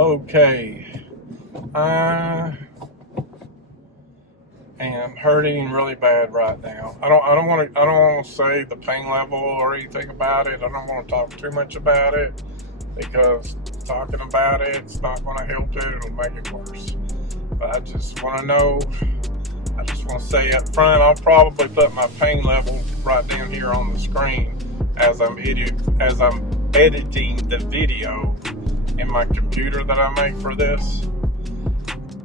Okay, I am hurting really bad right now. I don't want to say the pain level or anything about it. I don't want to talk too much about it because talking about it's not going to help it. It'll make it worse. But I just want to know. I just want to say up front, I'll probably put my pain level right down here on the screen as I'm editing the video in my computer that I make for this.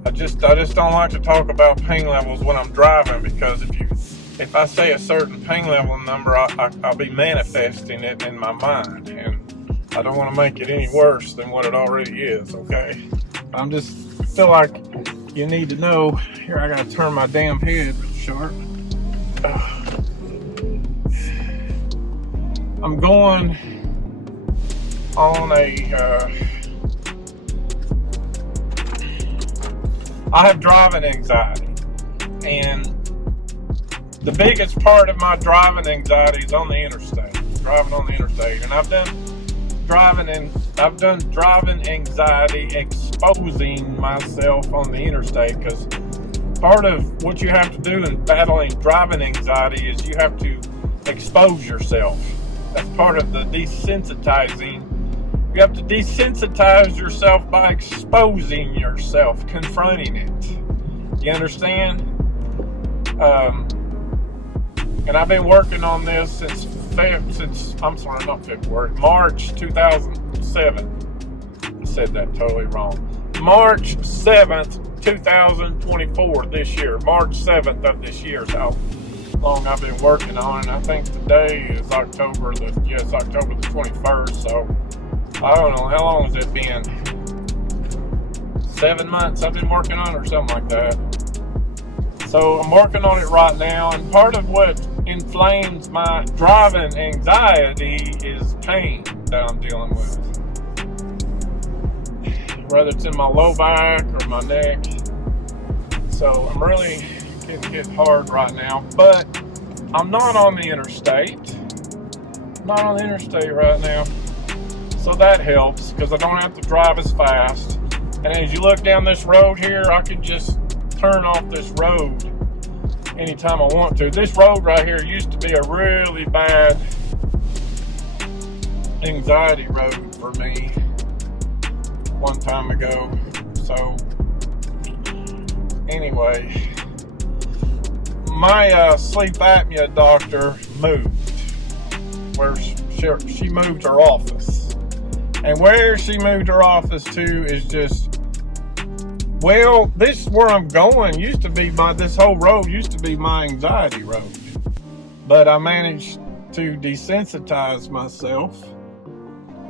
I just don't like to talk about pain levels when I'm driving, because if I say a certain pain level number, I'll be manifesting it in my mind, and I don't want to make it any worse than what it already is. Okay, I'm just feel like you need to know. Here, I gotta turn my damn head sharp. I'm going on I have driving anxiety, and the biggest part of my driving anxiety is on the interstate, driving on the interstate. And I've done driving anxiety exposing myself on the interstate, because part of what you have to do in battling driving anxiety is you have to expose yourself. That's part of the desensitizing. You have to desensitize yourself by exposing yourself, confronting it. You understand? And I've been working on this since March 2007. I said that totally wrong. March 7th, 2024, this year. March 7th of this year is how long I've been working on it. And I think today is October the 21st, so I don't know, how long has it been? 7 months I've been working on it or something like that. So I'm working on it right now, and part of what inflames my driving anxiety is pain that I'm dealing with. Whether it's in my low back or my neck. So I'm really getting hit hard right now, but I'm not on the interstate. Not on the interstate right now. So that helps, because I don't have to drive as fast. And as you look down this road here, I can just turn off this road anytime I want to. This road right here used to be a really bad anxiety road for me one time ago. So anyway, my sleep apnea doctor moved. She moved her office. And where she moved her office to is just, well, this is where I'm going. This whole road used to be my anxiety road. But I managed to desensitize myself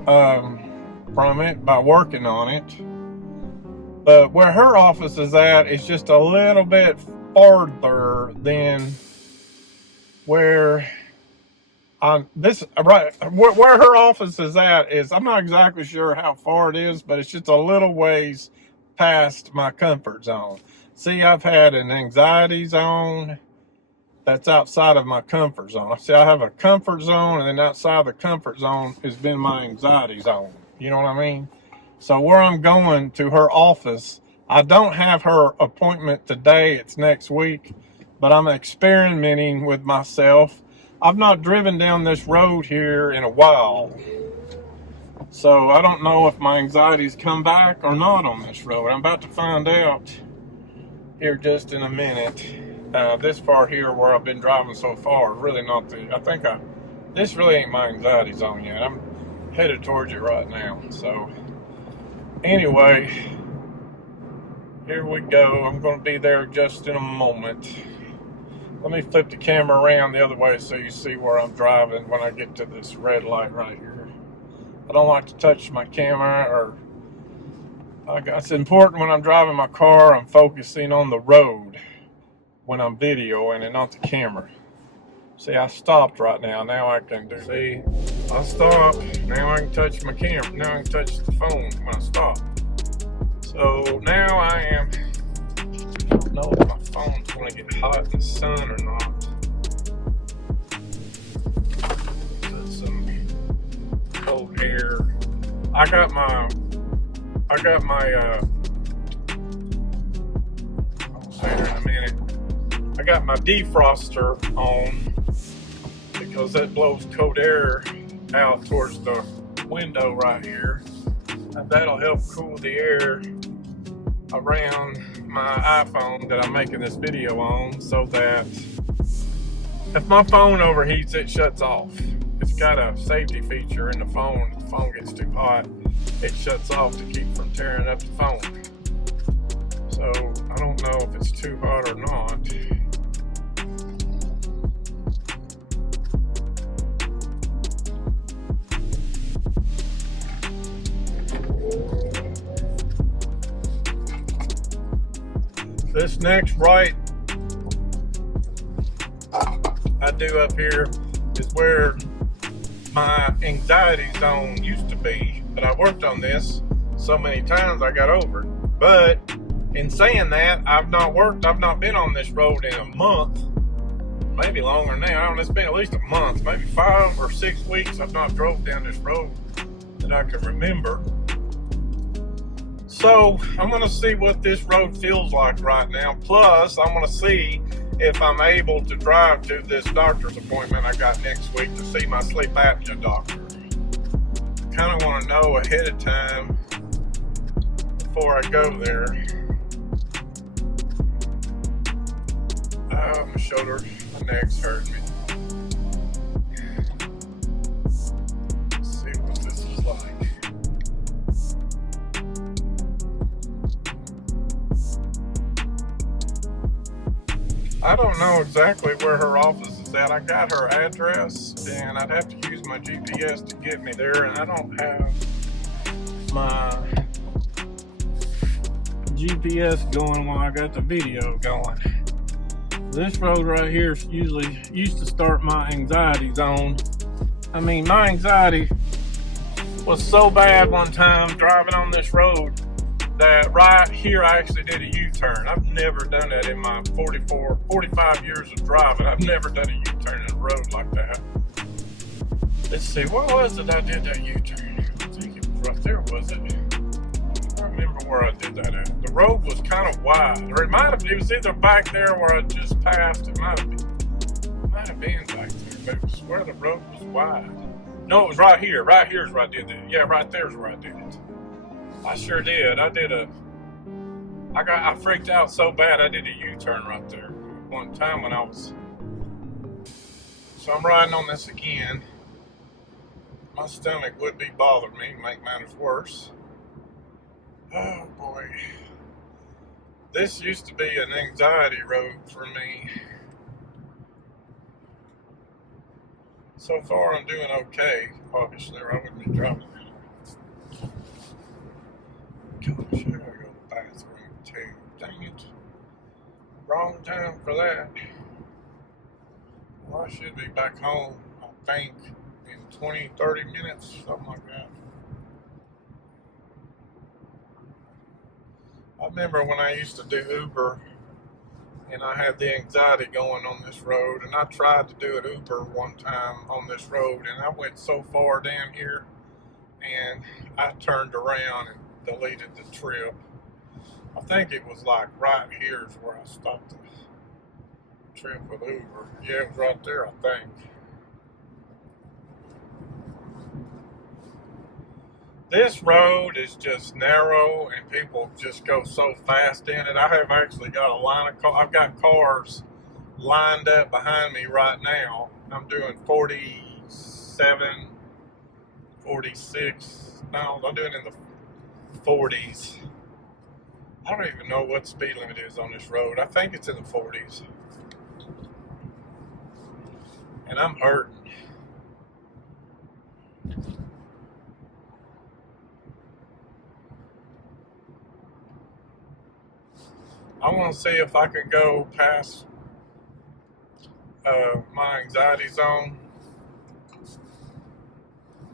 from it by working on it. But where her office is at is just a little bit farther than where where her office is at is, I'm not exactly sure how far it is, but it's just a little ways past my comfort zone. See, I've had an anxiety zone that's outside of my comfort zone. See, I have a comfort zone, and then outside the comfort zone has been my anxiety zone. You know what I mean? So where I'm going to her office, I don't have her appointment today, it's next week, but I'm experimenting with myself. I've not driven down this road here in a while, so I don't know if my anxieties come back or not on this road. I'm about to find out here just in a minute. This part here where I've been driving so far, really not this really ain't my anxiety zone yet. I'm headed towards it right now. So anyway, here we go. I'm going to be there just in a moment. Let me flip the camera around the other way so you see where I'm driving when I get to this red light right here. I don't like to touch my camera, it's important when I'm driving my car, I'm focusing on the road when I'm videoing and not the camera. See, I stopped right now. Now I can see, I stopped. Now I can touch my camera. Now I can touch the phone when I stop. So now I am, I don't know if my phone's going to get hot in the sun or not. Put some cold air. I I got my, I'll say it in a minute. I got my defroster on because that blows cold air out towards the window right here. And that'll help cool the air around my iPhone that I'm making this video on, so that if my phone overheats, it shuts off. It's got a safety feature in the phone. If the phone gets too hot, it shuts off to keep from tearing up the phone. So I don't know if it's too hot or not. This next right I do up here is where my anxiety zone used to be, but I worked on this so many times I got over it. But in saying that, I've not been on this road in a month, maybe longer now. I don't know, it's been at least a month, maybe 5 or 6 weeks I've not drove down this road that I can remember. So I'm gonna see what this road feels like right now. Plus, I'm gonna see if I'm able to drive to this doctor's appointment I got next week to see my sleep apnea doctor. Kind of want to know ahead of time before I go there. My shoulder, my neck's hurting me. Let's see what this is like. I don't know exactly where her office is at. I got her address, and I'd have to use my GPS to get me there, and I don't have my GPS going while I got the video going. This road right here usually used to start my anxiety zone. I mean, my anxiety was so bad one time driving on this road that right here I actually did a U-turn. I've never done that in my 45 years of driving. I've never done a U-turn in a road like that. Let's see, what was it I did that U-turn? I think it was right there, was it? I don't remember where I did that at. The road was kind of wide. Or it was either back there where I just passed. It might have been back there, but it was where the road was wide. No, it was right here. Right here's where I did that. Yeah, right there's where I did it. I sure did. I freaked out so bad I did a U-turn right there one time when I was. So I'm riding on this again. My stomach would be bothering me, make matters worse. Oh boy. This used to be an anxiety road for me. So far I'm doing okay. Obviously, or I wouldn't be driving it. Gosh, I gotta go to the bathroom too. Dang it. Wrong time for that. Well, I should be back home, I think, in 20-30 minutes, something like that. I remember when I used to do Uber and I had the anxiety going on this road, and I tried to do an Uber one time on this road, and I went so far down here and I turned around and deleted the trip. I think it was like right here is where I stopped the trip with Uber. Yeah, it was right there, I think. This road is just narrow and people just go so fast in it. I have actually got a line of cars. I've got cars lined up behind me right now. I'm doing 47, 46. No, I'm doing in the 40s. I don't even know what speed limit is on this road. I think it's in the 40s. And I'm hurting. I want to see if I can go past my anxiety zone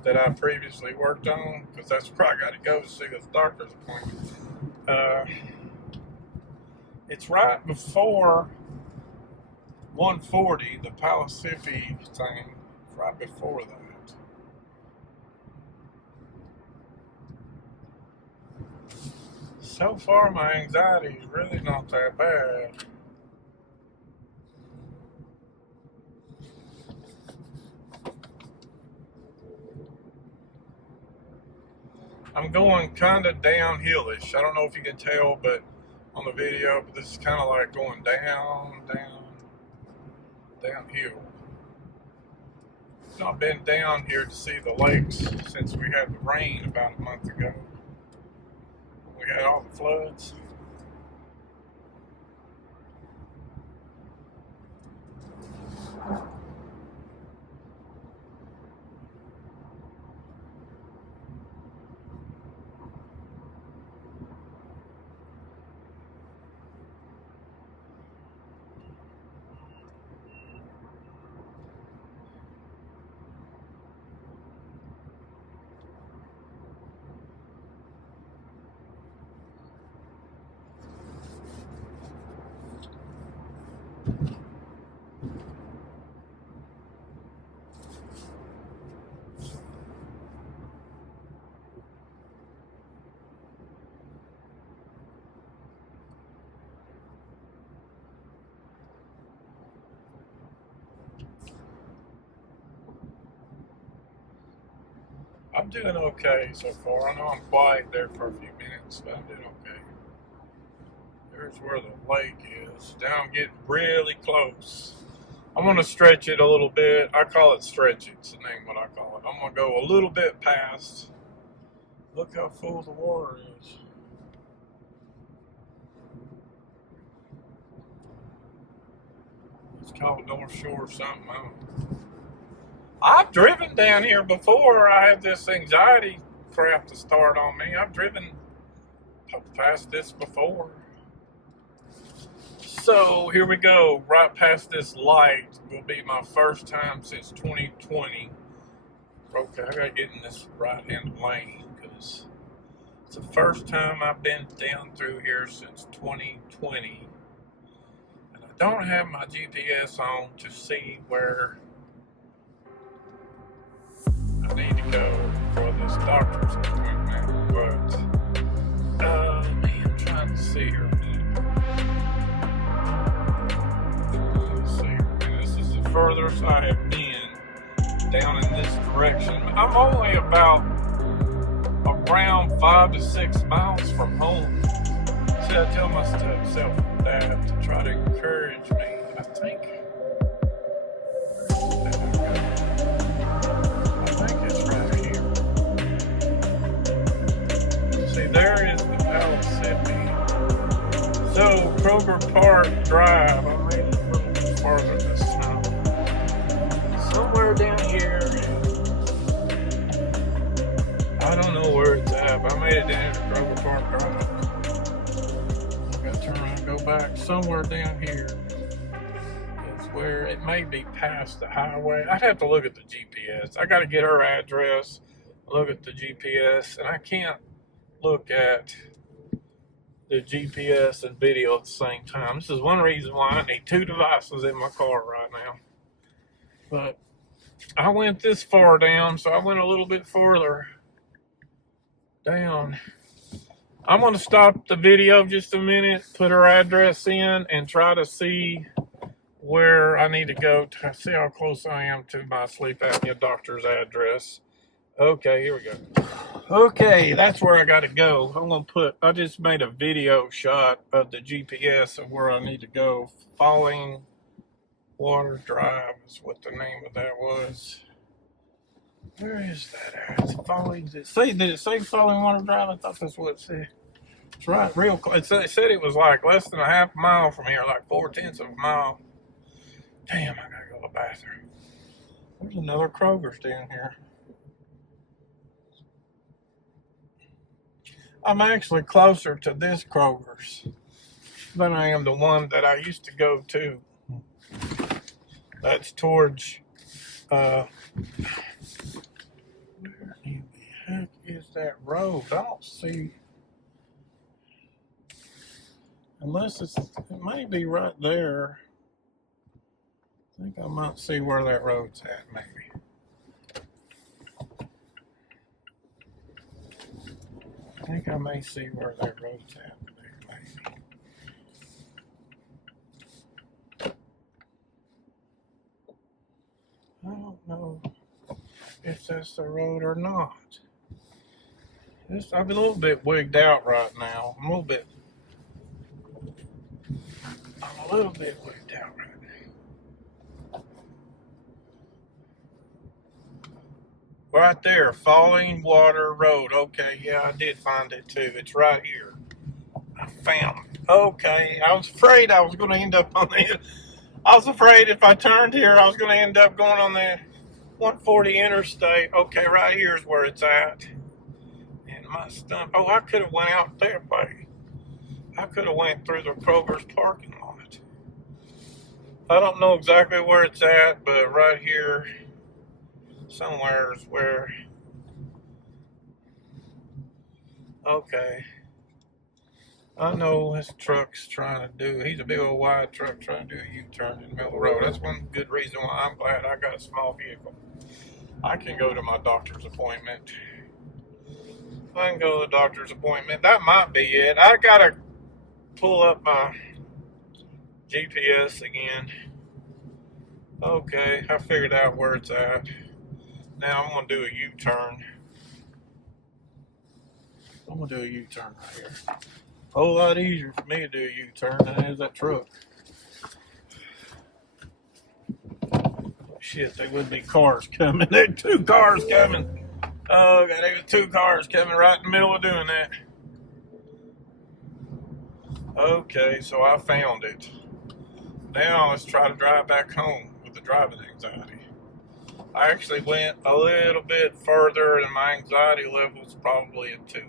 that I previously worked on, because that's where I got to go to see this doctor's appointment. It's right before 140, the Palisippi thing. It's right before that. So far, my anxiety is really not that bad. I'm going kind of downhillish. I don't know if you can tell, but on the video, but this is kind of like going downhill. I've been down here to see the lakes since we had the rain about a month ago. We had all the floods. I'm doing okay so far. I know I'm quiet there for a few minutes, but I'm doing okay. There's where the lake is. Now I'm getting really close. I'm going to stretch it a little bit. I call it stretching. It's the name what I call it. I'm going to go a little bit past. Look how full the water is. It's called North Shore or something. I don't know. I've driven down here before. I had this anxiety crap to start on me. I've driven past this before. So here we go. Right past this light will be my first time since 2020. Okay, I gotta get in this right-hand lane because it's the first time I've been down through here since 2020. And I don't have my GPS on to see where I need to go for this doctor's appointment, but man, I'm trying to see here a minute. Let's see here a minute. This is the furthest I have been down in this direction. I'm only about around 5 to 6 miles from home. See, I tell myself that to try to encourage me. I think it's right here. See, there is the Mississippi. So, Kroger Park Drive, I made it a little bit farther this time. Somewhere down here. I don't know where it's at, but I made it down to Kroger Park Drive. I gotta turn around and go back. Somewhere down here is where it may be past the highway. I'd have to look at the GPS. I gotta get her address, look at the GPS, and I can't look at the GPS and video at the same time. This is one reason why I need 2 devices in my car right now. But I went this far down, so I went a little bit further down. I'm going to stop the video just a minute, put her address in, and try to see where I need to go to see how close I am to my sleep apnea doctor's address. Okay, here we go. Okay, that's where I got to go. I just made a video shot of the GPS of where I need to go. Falling Water Drive is what the name of that was. Where is that at? Did it say Falling Water Drive? I thought that's what it said. It's right, real close. It said it was like less than a half mile from here, like 4/10 of a mile. Damn, I gotta go to the bathroom. There's another Kroger's down here. I'm actually closer to this Kroger's than I am the one that I used to go to. That's towards, where in the heck is that road? I don't see, unless it may be right there. I think I might see where that road's at, maybe. think I may see where that road's at there, maybe. I don't know if that's the road or not. I'm a little bit wigged out right now. I'm a little bit wigged out right now. Right there, Falling Water Road. Okay, yeah, I did find it too. It's right here. I found it. Okay, I was afraid I was going to end up on the. I was afraid if I turned here, I was going to end up going on the 140 interstate. Okay, right here is where it's at. And my stomach. Oh, I could have went out that way. I could have went through the Kroger's parking lot. I don't know exactly where it's at, but right here somewhere is where. Okay. I know this truck's trying to do, he's a big old wide truck trying to do a U-turn in the middle of the road. That's one good reason why I'm glad I got a small vehicle. I can go to my doctor's appointment. I can go to the doctor's appointment. That might be it. I gotta pull up my GPS again. Okay, I figured out where it's at. Now I'm gonna do a U-turn. I'm gonna do a U-turn right here. A whole lot easier for me to do a U-turn than it is that truck. Shit, there would be cars coming. There are 2 cars coming. Oh, God, there were 2 cars coming right in the middle of doing that. Okay, so I found it. Now let's try to drive back home with the driving anxiety. I actually went a little bit further and my anxiety level is probably a 2.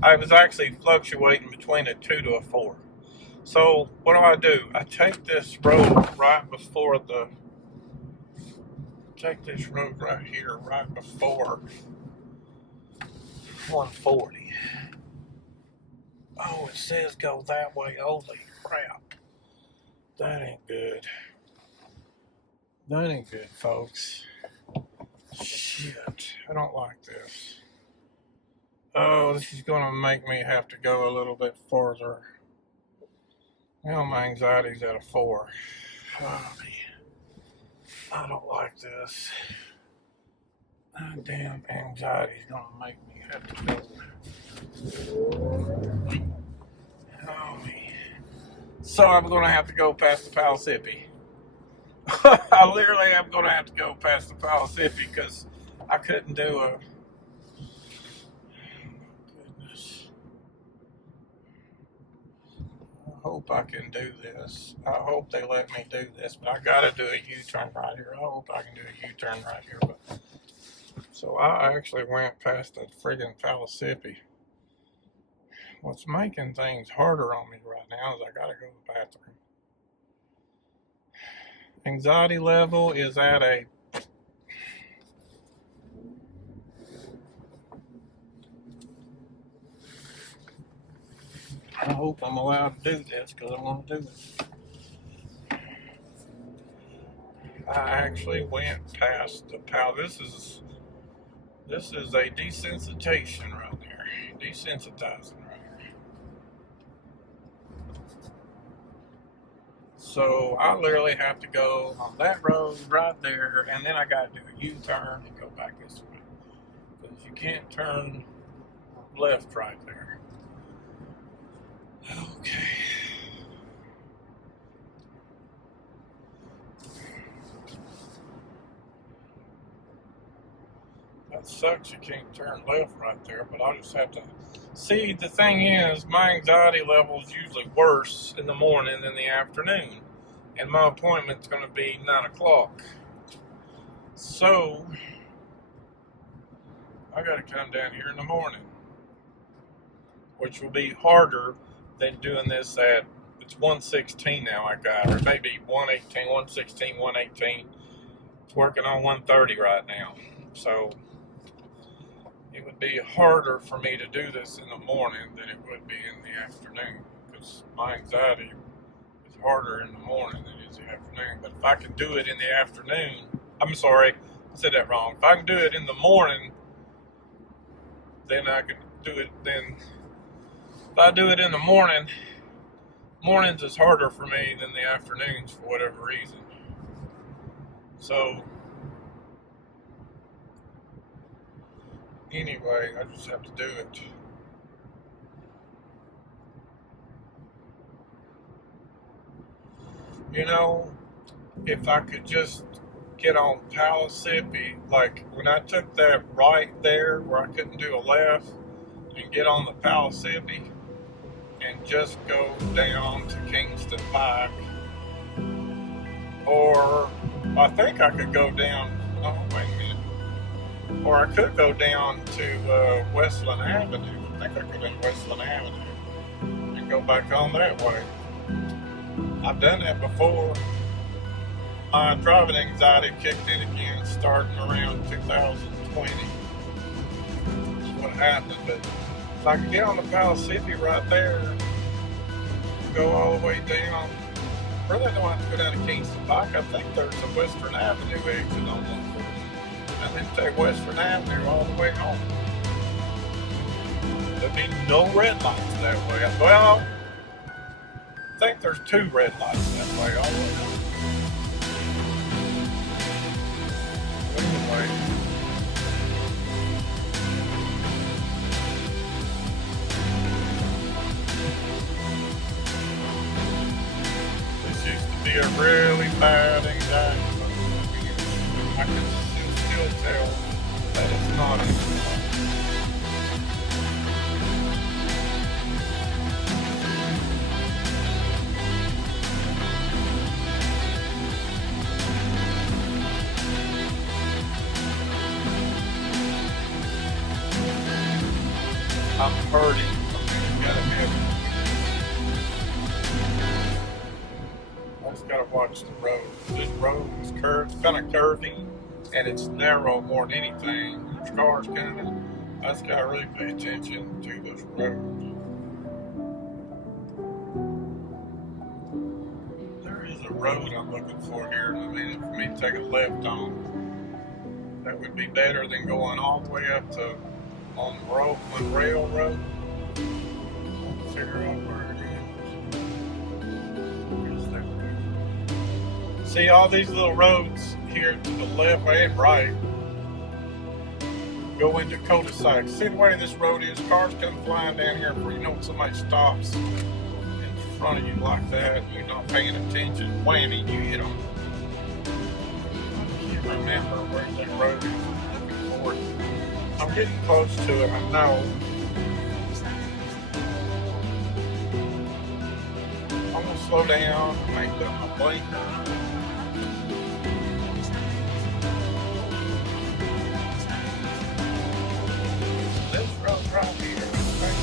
I was actually fluctuating between a 2 to a 4. So what do? I take this road right before take this road right here, right before 140. Oh, it says go that way. Holy crap. That ain't good. That ain't good, folks. Shit, I don't like this. Oh, this is going to make me have to go a little bit farther. Now my anxiety's at a 4. Oh, man. I don't like this. Damn anxiety's going to make me have to go. Oh, man. So I'm going to have to go past the Palisippi. I literally am going to have to go past the Palisippi because I couldn't do a... I hope I can do this. I hope they let me do this, but I gotta do a U-turn right here. I hope I can do a U-turn right here. But so I actually went past the friggin' Palisippi. What's making things harder on me right now is I gotta go to the bathroom. Anxiety level is at a... I hope I'm allowed to do this because I want to do it. I actually went past the this is a desensitization right there. Desensitizing right here. So I literally have to go on that road right there, and then I got to do a U-turn and go back this way because you can't turn left right there. Okay. That sucks you can't turn left right there, but I'll just have to... See, the thing is, my anxiety level is usually worse in the morning than the afternoon. And my appointment's going to be 9 o'clock. So, I got to come down here in the morning. Which will be harder than doing this at, it's 116 now I got, or maybe 118, 116, 118. It's working on 130 right now. So it would be harder for me to do this in the morning than it would be in the afternoon because my anxiety is harder in the morning than it is in the afternoon. But if I can do it in the afternoon, I'm sorry, I said that wrong. If I can do it in the morning, then I can do it then. If I do it in the morning, mornings is harder for me than the afternoons for whatever reason. So anyway, I just have to do it. You know, if I could just get on Palisippi, like when I took that right there where I couldn't do a left, and get on the Palisippi and just go down to Kingston Pike, or I think I could go down, oh wait a minute, or I could go down to Westland Avenue. I think I could go down Westland Avenue and go back on that way. I've done that before. My driving anxiety kicked in again starting around 2020. That's what happened. But if I could get on the Palisippi right there, go all the way down, really don't have to go down to Kingston Pike. I think there's a Western Avenue exit on 140. And then take Western Avenue all the way home. There'd be no red lights that way. Well, I think there's 2 red lights that way all the way home. Anyway, this used to be a really bad anxiety. I can still tell that it's not anymore. I'm hurting. I just gotta watch the road. This road is curved, it's kind of curvy, and it's narrow more than anything. There's cars coming. I just gotta really pay attention to this road. There is a road I'm looking for here in a minute for me to take a left on. That would be better than going all the way up to on the road, Monrail Road. I'll figure out where it is. See all these little roads here to the left and right go into cul-de-sacs. See the way this road is? Cars come flying down here before you know when somebody stops in front of you like that. You're not paying attention. Whammy, you hit them. I can't remember where that road is. I'm looking for it. I'm getting close to it, I know. I'm gonna slow down, make up my blinker. This road's right here, okay?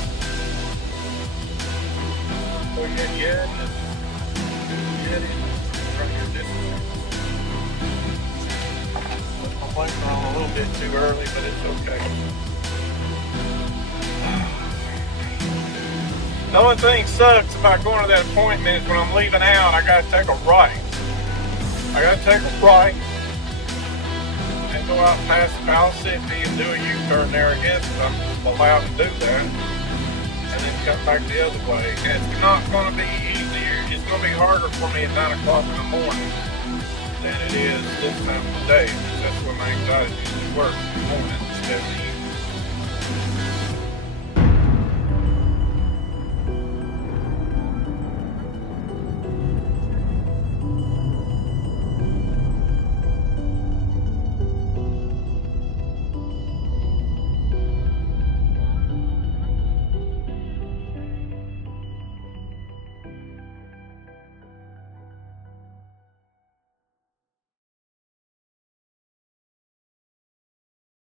Oh yeah, right here this way. My blinker on a little bit too early, but it's okay. The only thing sucks about going to that appointment is when I'm leaving out, I gotta take a right. I gotta take a right and go out past Palisippi and do a U-turn there, I guess, if I'm allowed to do that. And then come back the other way. And it's not gonna be easier. It's gonna be harder for me at 9 o'clock in the morning than it is this time of the day, because that's when my anxiety usually works in the morning instead of the evening.